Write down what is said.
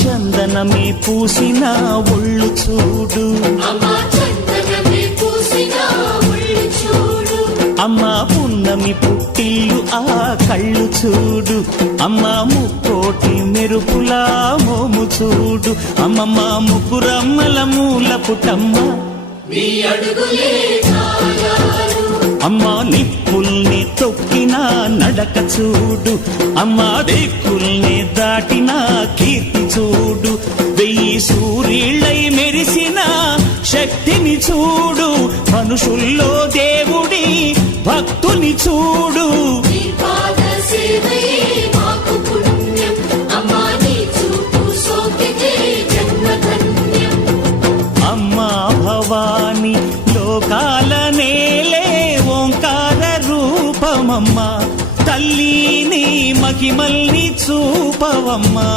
చందనమే పూసిన ఒళ్ళు చూడు, అమ్మా పున్నమి పుట్టిల్లు ఆ కళ్ళు చూడు, అమ్మా ముక్కోటి మెరుపులా మోము చూడు, అమ్మమ్మ ముగ్గురమ్మల మూల పుటమ్మ అమ్మా నిప్పుల్ని తొక్కిన నడక చూడు, అమ్మా దిక్కుల్ని దాటిన కీర్తి చూడు, 1000 సూర్యుళ్ళై మెరిసిన శక్తిని చూడు, మనుషుల్లో దేవుడి భక్తుని చూడు. అమ్మా భవాని లోకాల నేలే ఓంకార రూపమమ్మా, తల్లిని మహిమల్ని చూపవమ్మా.